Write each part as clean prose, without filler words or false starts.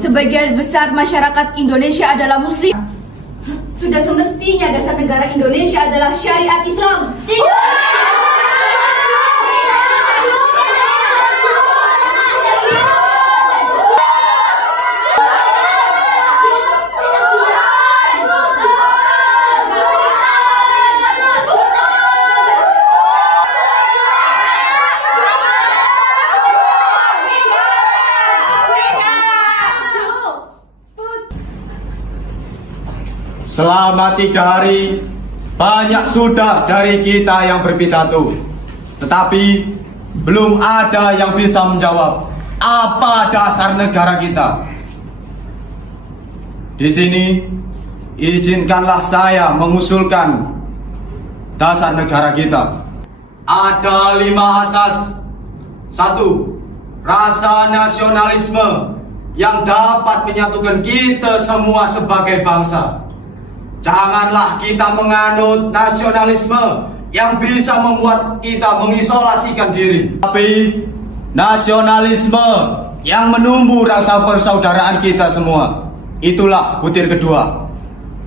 Sebagian besar masyarakat Indonesia adalah Muslim. Sudah semestinya dasar negara Indonesia adalah syariat Islam. Selama 3 hari, banyak sudah dari kita yang berpidato. Tetapi, belum ada yang bisa menjawab apa dasar negara kita. Di sini, izinkanlah saya mengusulkan dasar negara kita. Ada 5 asas. 1. Rasa nasionalisme yang dapat menyatukan kita semua sebagai bangsa. Janganlah kita menganut nasionalisme yang bisa membuat kita mengisolasikan diri. Tapi nasionalisme yang menumbuh rasa persaudaraan kita semua. Itulah butir kedua,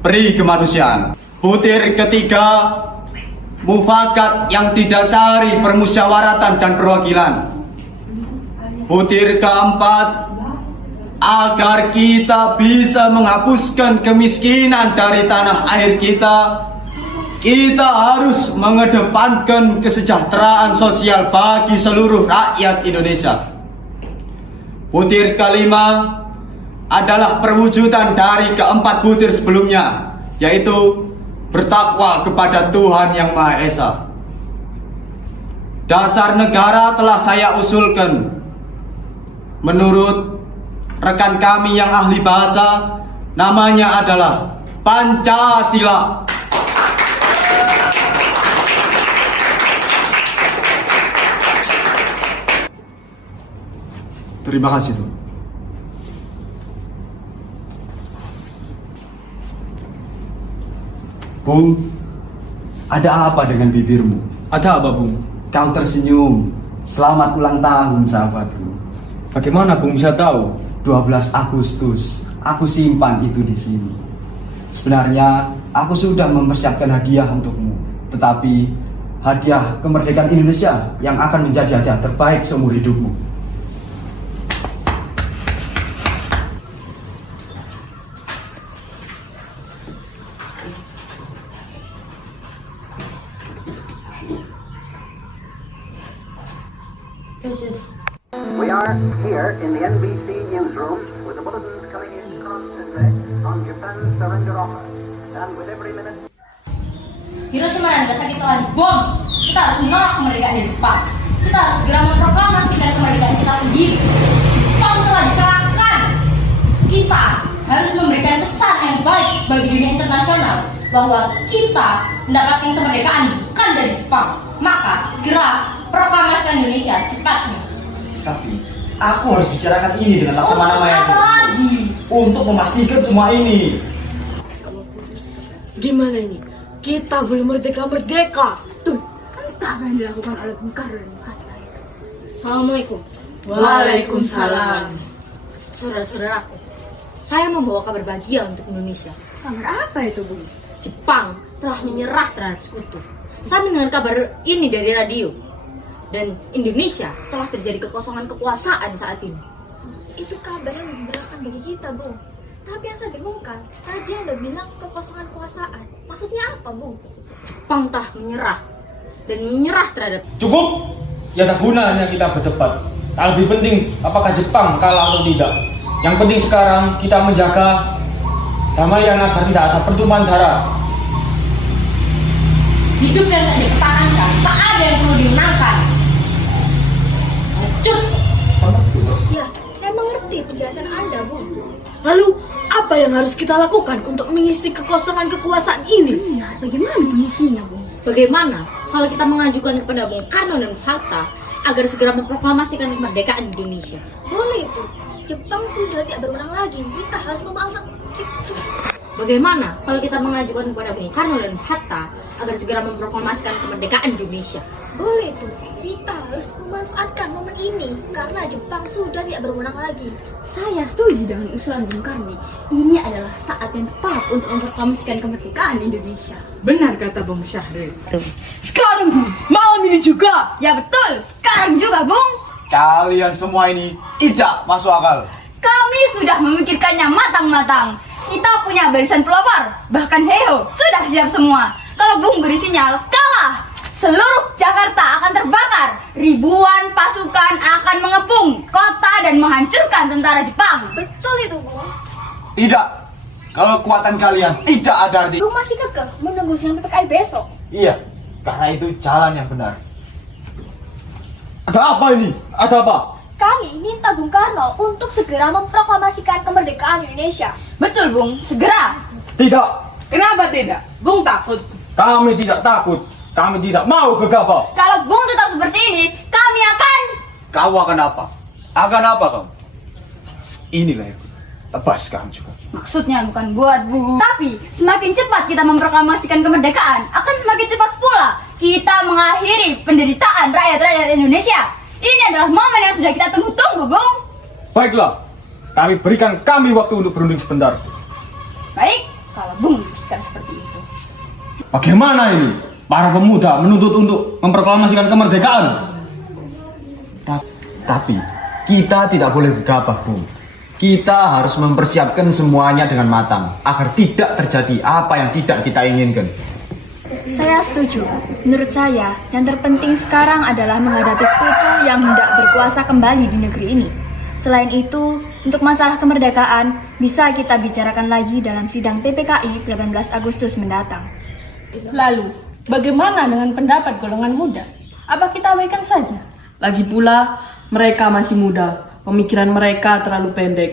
peri kemanusiaan. Butir ketiga, mufakat yang didasari permusyawaratan dan perwakilan. Butir keempat, agar kita bisa menghapuskan kemiskinan dari tanah air kita, kita harus mengedepankan kesejahteraan sosial bagi seluruh rakyat Indonesia. Butir kelima adalah perwujudan dari keempat butir sebelumnya, yaitu bertakwa kepada Tuhan Yang Maha Esa. Dasar negara telah saya usulkan. Menurut rekan kami yang ahli bahasa, namanya adalah Pancasila. Terima kasih, Tuh. Bung, ada apa dengan bibirmu? Ada apa, Bung? Kau tersenyum. Selamat ulang tahun, sahabatku. Bagaimana Bung bisa tahu? 12 Agustus, aku simpan itu di sini. Sebenarnya aku sudah mempersiapkan hadiah untukmu, tetapi hadiah kemerdekaan Indonesia yang akan menjadi hadiah terbaik seumur hidupmu. We are here in the NBC newsroom with the bulletins coming in constantly on Japan's surrender offer. And with every minute... Hiroshima dan Nagasaki telah dibom. Kita harus menolak kemerdekaan dari Jepang. Kita harus segera memproklamasikan kemerdekaan kita sendiri. Jepang telah dikalahkan. Kita harus memberikan pesan yang baik bagi dunia internasional bahwa kita mendapatkan kemerdekaan bukan dari Jepang. Maka segera proklamasikan Indonesia secepatnya. Tapi aku harus bicarakan ini dengan Laksamana Mayadi lagi untuk memastikan semua ini. Gimana ini? Kita belum merdeka. Tuh, kan tak akan dilakukan oleh Bung Karno dan Bung Hatta. Assalamualaikum. Waalaikumsalam. Saudara-saudaraku, saya membawa kabar bahagia untuk Indonesia. Kabar apa itu, Bung? Jepang telah menyerah terhadap sekutu. Saya mendengar kabar ini dari radio. Dan Indonesia telah terjadi kekosongan kekuasaan saat ini. Itu kabar yang menggembirakan bagi kita, Bung. Tapi yang saya bingungkan, tadi Anda bilang kekosongan kekuasaan. Maksudnya apa, Bung? Jepang telah menyerah. Dan menyerah terhadap... Cukup! Ya tak gunanya kita berdebat. Tak lebih penting apakah Jepang kalah atau tidak. Yang penting sekarang kita menjaga damaian agar tidak ada pertumpahan darah. Hidup yang tak dipertahankan, tak ada yang perlu dimenangkan. Lanjut! Ya, saya mengerti penjelasan Anda, Bung. Lalu, apa yang harus kita lakukan untuk mengisi kekosongan kekuasaan ini? Benar, bagaimana mengisinya, Bung? Bagaimana kalau kita mengajukan kepada Bung Karno dan Bung Hatta agar segera memproklamasikan kemerdekaan Indonesia? Boleh itu. Jepang sudah tidak berwenang lagi. Kita harus memaafkan. Bagaimana kalau kita mengajukan kepada Bung Karno dan Hatta agar segera memproklamasikan kemerdekaan Indonesia? Boleh tuh, kita harus memanfaatkan momen ini karena Jepang sudah tidak berwenang lagi. Saya setuju dengan usulan Bung Karni. Ini adalah saat yang tepat untuk memproklamasikan kemerdekaan Indonesia. Benar kata Bung Syahril. Sekarang Bung, malam ini juga. Ya betul, sekarang juga Bung. Kalian semua ini tidak masuk akal. Kami sudah memikirkannya matang-matang. Kita punya barisan pelopor, bahkan Heho sudah siap semua. Kalau Bung beri sinyal kalah, seluruh Jakarta akan terbakar. Ribuan pasukan akan mengepung kota dan menghancurkan tentara Jepang. Betul itu, Bung. Tidak. Kalau kekuatan kalian tidak ada arti. Bung masih kekeh menunggu sidang PPKI besok. Iya, karena itu jalan yang benar. Ada apa ini? Ada apa? Kami minta Bung Karno untuk segera memproklamasikan kemerdekaan Indonesia. Betul Bung, segera. Tidak. Kenapa tidak? Bung takut. Kami tidak takut. Kami tidak mau gegabah. Kalau Bung tetap seperti ini, kami akan... Kau akan apa? Akan apa kau? Inilah yang tebas kamu juga. Maksudnya bukan buat Bung. Tapi semakin cepat kita memproklamasikan kemerdekaan, akan semakin cepat pula kita mengakhiri penderitaan rakyat-rakyat Indonesia. Ini adalah momen yang sudah kita tunggu-tunggu, Bung. Baiklah. Kami waktu untuk berunding sebentar. Baik, kalau Bung bersikap seperti itu. Bagaimana ini? Para pemuda menuntut untuk memproklamasikan kemerdekaan. Tapi kita tidak boleh gegabah, Bung. Kita harus mempersiapkan semuanya dengan matang agar tidak terjadi apa yang tidak kita inginkan. Saya setuju. Menurut saya, yang terpenting sekarang adalah menghadapi sekutu yang hendak berkuasa kembali di negeri ini. Selain itu, untuk masalah kemerdekaan, bisa kita bicarakan lagi dalam sidang PPKI 18 Agustus mendatang. Lalu, bagaimana dengan pendapat golongan muda? Apa kita abaikan saja? Lagi pula, mereka masih muda, pemikiran mereka terlalu pendek.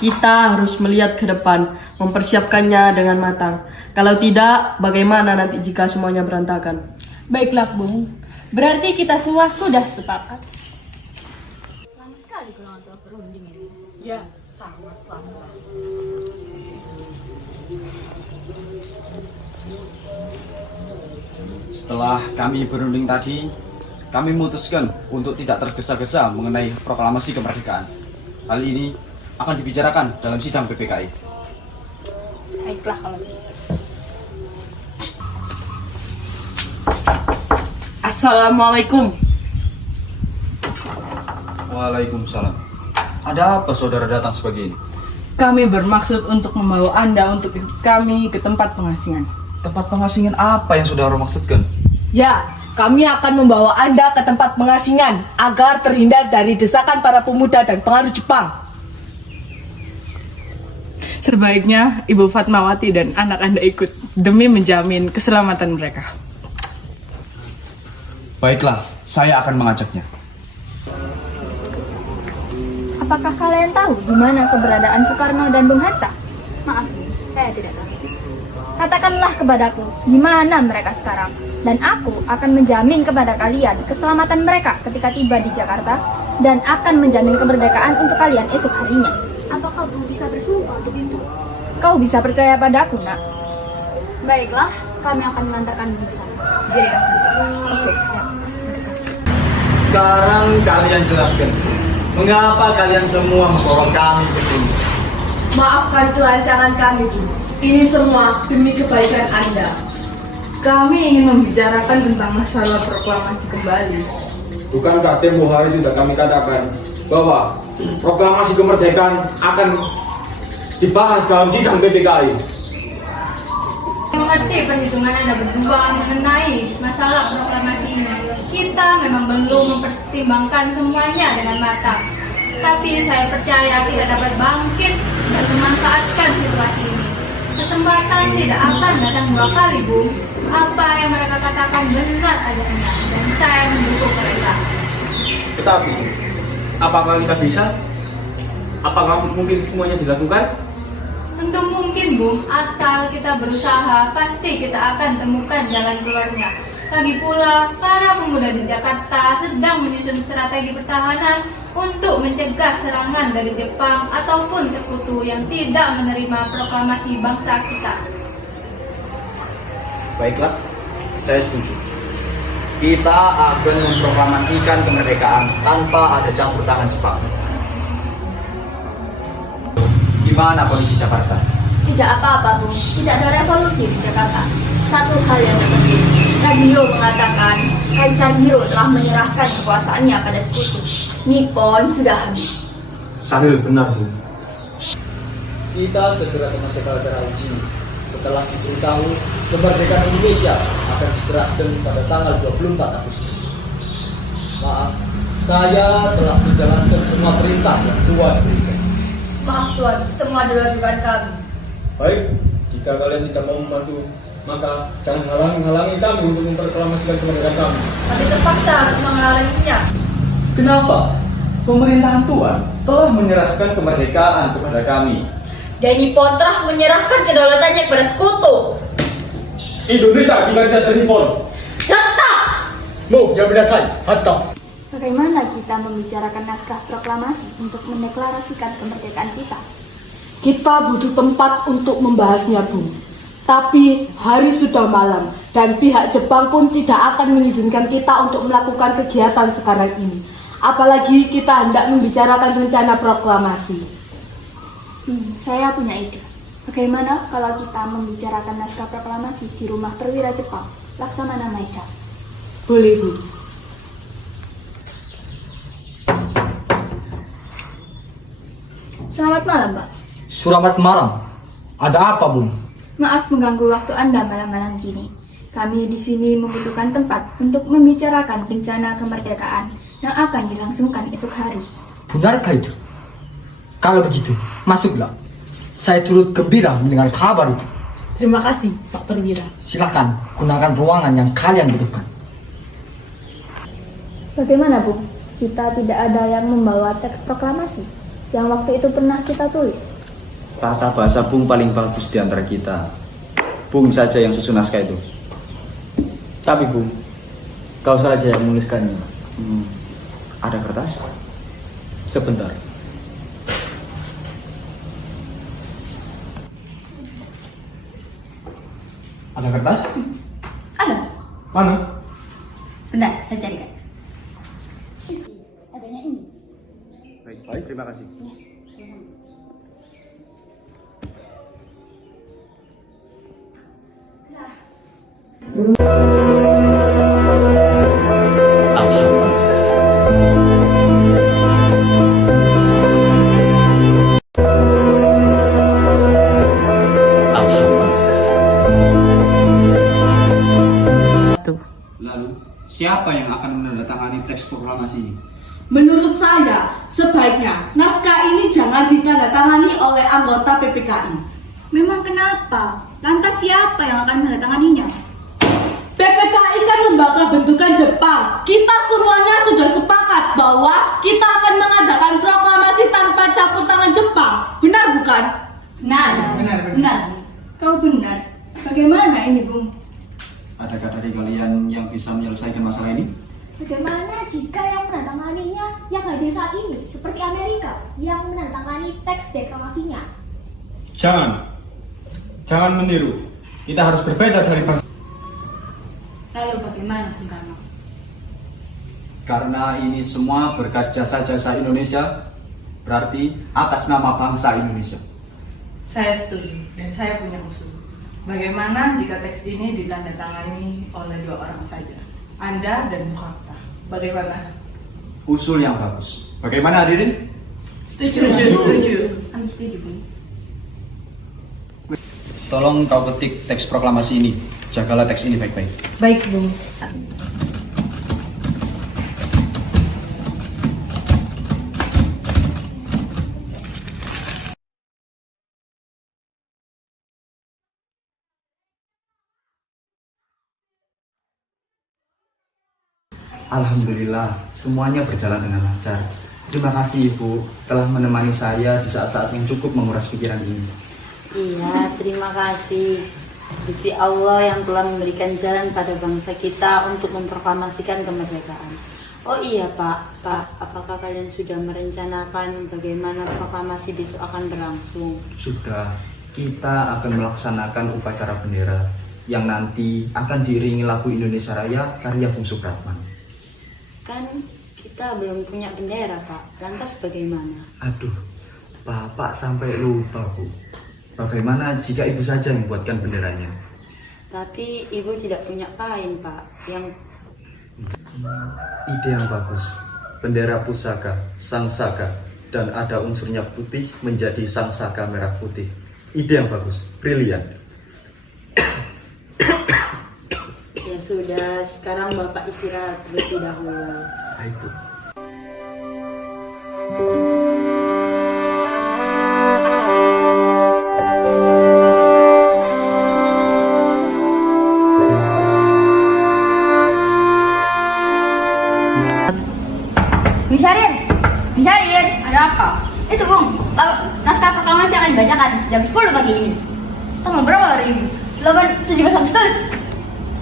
Kita harus melihat ke depan, mempersiapkannya dengan matang. Kalau tidak, bagaimana nanti jika semuanya berantakan? Baiklah Bung, berarti kita semua sudah sepakat. Lama sekali kalau nggak berunding ini. Ya, sangat lama. Setelah kami berunding tadi, kami memutuskan untuk tidak tergesa-gesa mengenai proklamasi kemerdekaan. Hal ini akan dibicarakan dalam sidang PPKI. Baiklah kalau gitu. Assalamualaikum. Waalaikumsalam. Ada apa saudara datang sebagai ini? Kami bermaksud untuk membawa Anda untuk ikut kami ke tempat pengasingan. Tempat pengasingan apa yang saudara maksudkan? Ya, kami akan membawa Anda ke tempat pengasingan agar terhindar dari desakan para pemuda dan pengaruh Jepang. Sebaiknya Ibu Fatmawati dan anak Anda ikut demi menjamin keselamatan mereka. Baiklah, saya akan mengajaknya. Apakah kalian tahu di mana keberadaan Soekarno dan Bung Hatta? Maaf, saya tidak tahu. Katakanlah kepadaku di mana mereka sekarang, dan aku akan menjamin kepada kalian keselamatan mereka ketika tiba di Jakarta, dan akan menjamin kemerdekaan untuk kalian esok harinya. Apakah Bung bisa bersumpah untuk itu? Kau bisa percaya padaku, nak. Baiklah, kami akan mengantarkan Bung sana. Jadikan saja. Oke. Sekarang kalian jelaskan, mengapa kalian semua membawa kami ke sini? Maafkan kelancaran kami, Bu. Ini semua demi kebaikan Anda. Kami ingin membicarakan tentang masalah proklamasi kembali. Bukankah tempo hari sudah kami katakan bahwa proklamasi kemerdekaan akan dibahas dalam sidang PPKI? Mengerti perhitungan Anda berdua mengenai masalah proklamasi ini. Kita memang belum mempertimbangkan semuanya dengan matang. Tapi saya percaya kita dapat bangkit dan memanfaatkan situasi ini. Kesempatan tidak akan datang dua kali, Bung. Apa yang mereka katakan benar adanya, dan saya mendukung mereka. Tetapi, apakah kita bisa? Apakah mungkin semuanya dilakukan? Tentu mungkin, Bung. Asal kita berusaha, pasti kita akan temukan jalan keluarnya. Lagi pula, para pemuda di Jakarta sedang menyusun strategi pertahanan untuk mencegah serangan dari Jepang ataupun sekutu yang tidak menerima proklamasi bangsa kita. Baiklah, saya setuju. Kita akan memproklamasikan kemerdekaan tanpa ada campur tangan Jepang. Gimana kondisi Jakarta? Tidak apa-apa, Bung. Tidak ada revolusi di Jakarta. Satu hal yang penting, radio mengatakan Kaisar Hiro telah menyerahkan kekuasaannya pada sekutu. Nippon sudah habis. Sahil benar, Bu. Kita segera ke Masakal Karaji. Setelah diberitahu kemerdekaan Indonesia akan diserahkan pada tanggal 24 Agustus. Maaf, saya telah menjalankan semua perintah yang Tuan berikan. Maaf Tuan, semua adalah kewajiban kami. Baik, jika kalian tidak mau membantu, maka jangan halangi kami untuk memproklamasikan kemerdekaan kami. Kami terpaksa harus menghalanginya. Kenapa? Pemerintahan Tuan telah menyerahkan kemerdekaan kepada kami. Dan Nippon telah menyerahkan kedaulatannya kepada sekutu. Indonesia jika tidak teripon. Tetap! Mo, yang berdasar, hatta. Bagaimana kita membicarakan naskah proklamasi untuk mendeklarasikan kemerdekaan kita? Kita butuh tempat untuk membahasnya, Bung. Tapi hari sudah malam dan pihak Jepang pun tidak akan mengizinkan kita untuk melakukan kegiatan sekarang ini. Apalagi kita hendak membicarakan rencana proklamasi. Saya punya ide. Bagaimana kalau kita membicarakan naskah proklamasi di rumah perwira Jepang, Laksamana Maeda? Boleh, Bu. Selamat malam, Pak. Selamat malam. Ada apa, Bung? Maaf mengganggu waktu Anda malam-malam gini. Kami di sini membutuhkan tempat untuk membicarakan rencana kemerdekaan yang akan dilangsungkan esok hari. Benarkah itu? Kalau begitu, masuklah. Saya turut gembira mendengar kabar itu. Terima kasih, Pak Perwira. Silakan gunakan ruangan yang kalian butuhkan. Bagaimana, Bung? Kita tidak ada yang membawa teks proklamasi yang waktu itu pernah kita tulis. Tata bahasa Bung paling bagus di antara kita. Bung saja yang susun naskah itu. Tapi, Bung, kau saja yang menuliskannya. Ada kertas? Sebentar. Ada kertas? Ada. Mana? Bentar, saya carikan. Adanya ini. Baik, terima kasih. Lalu, siapa yang akan menandatangani teks proklamasi ini? Menurut saya, sebaiknya naskah ini jangan ditandatangani oleh anggota PPKI. Memang kenapa? Lantas siapa yang akan menandatanganinya? PPKI kan lembaga bentukan Jepang. Kita semuanya sudah sepakat bahwa kita akan mengadakan proklamasi tanpa campur tangan Jepang. Benar bukan? Benar. Kau benar. Bagaimana ini, Bung? Adakah dari kalian yang bisa menyelesaikan masalah ini? Bagaimana jika yang menandatanganinya yang hadir saat ini, seperti Amerika yang menandatangani teks deklarasinya? Jangan meniru. Kita harus berbeda dari bangsa. Lalu bagaimana, Bung Karno? Karena ini semua berkat jasa-jasa Indonesia, berarti atas nama bangsa Indonesia. Saya setuju dan saya punya usul. Bagaimana jika teks ini ditandatangani oleh 2 orang saja? Anda dan Muhammad. Bagaimana? Usul yang bagus. Bagaimana hadirin? Setuju. Kami setuju, Bung. Tolong kau ketik teks proklamasi ini. Jagalah teks ini baik-baik. Baik, Bung. Alhamdulillah, semuanya berjalan dengan lancar. Terima kasih Ibu telah menemani saya di saat-saat yang cukup menguras pikiran ini. Iya, terima kasih. Gusti Allah yang telah memberikan jalan pada bangsa kita untuk memproklamasikan kemerdekaan. Oh iya Pak, apakah kalian sudah merencanakan bagaimana proklamasi besok akan berlangsung? Sudah, kita akan melaksanakan upacara bendera yang nanti akan diiringi lagu Indonesia Raya karya Bung Supratman. Kan kita belum punya bendera Pak, lantas bagaimana? Aduh, Bapak sampai lupa Bu. Bagaimana jika Ibu saja yang buatkan benderanya? Tapi Ibu tidak punya kain Pak, yang Ide yang bagus. Bendera pusaka, sangsaka, dan ada unsurnya putih menjadi sangsaka merah putih. Ide yang bagus, brilian. ya sudah, sekarang Bapak istirahat terlebih dahulu. Baik Bu. Misyarir, ada apa? Itu Bung, naskah proklamasi akan dibacakan jam 10 pagi ini. Tanggal berapa hari ini? 17 Agustus.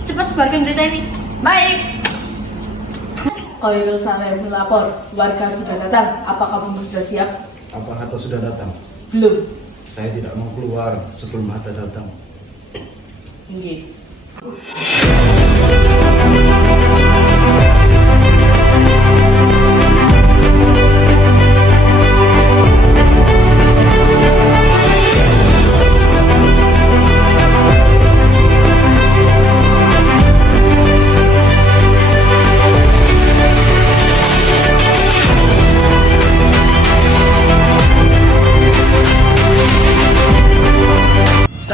Cepat sebarkan berita ini. Baik. Koirul Salam melapor, warga sudah datang. Apakah kamu sudah siap? Apa Hatta sudah datang? Belum. Saya tidak mau keluar sebelum Hatta datang. Oke.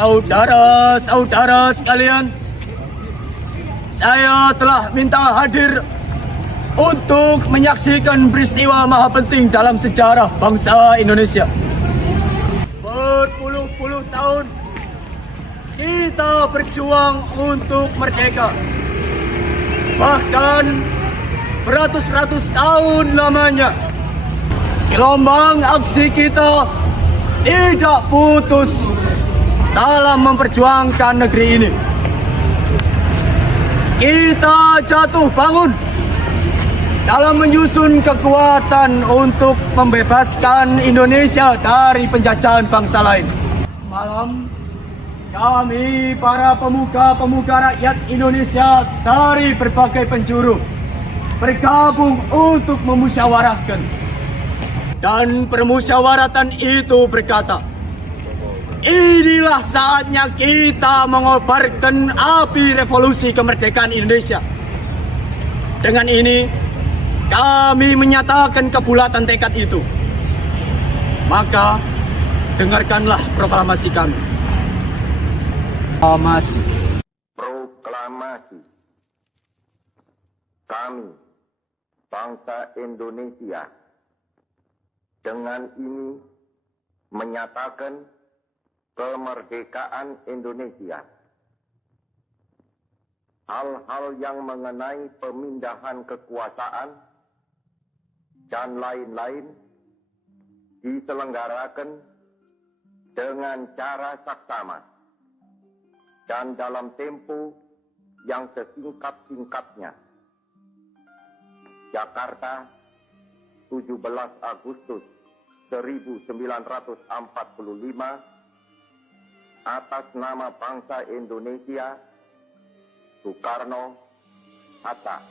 Saudara-saudara sekalian, saya telah minta hadir untuk menyaksikan peristiwa maha penting dalam sejarah bangsa Indonesia. Berpuluh-puluh tahun kita berjuang untuk merdeka. Bahkan beratus-ratus tahun lamanya gelombang aksi kita tidak putus dalam memperjuangkan negeri ini. Kita jatuh bangun dalam menyusun kekuatan untuk membebaskan Indonesia dari penjajahan bangsa lain. Malam, kami para pemuka-pemuka rakyat Indonesia dari berbagai penjuru bergabung untuk memusyawarahkan. Dan permusyawaratan itu berkata, inilah saatnya kita mengobarkan api revolusi kemerdekaan Indonesia. Dengan ini, kami menyatakan kebulatan tekad itu. Maka, dengarkanlah proklamasi kami. Proklamasi. Kami, bangsa Indonesia, dengan ini menyatakan kemerdekaan Indonesia. Hal-hal yang mengenai pemindahan kekuasaan dan lain-lain diselenggarakan dengan cara saksama dan dalam tempo yang sesingkat-singkatnya. Jakarta, 17 Agustus 1945, atas nama bangsa Indonesia, Soekarno, Hatta.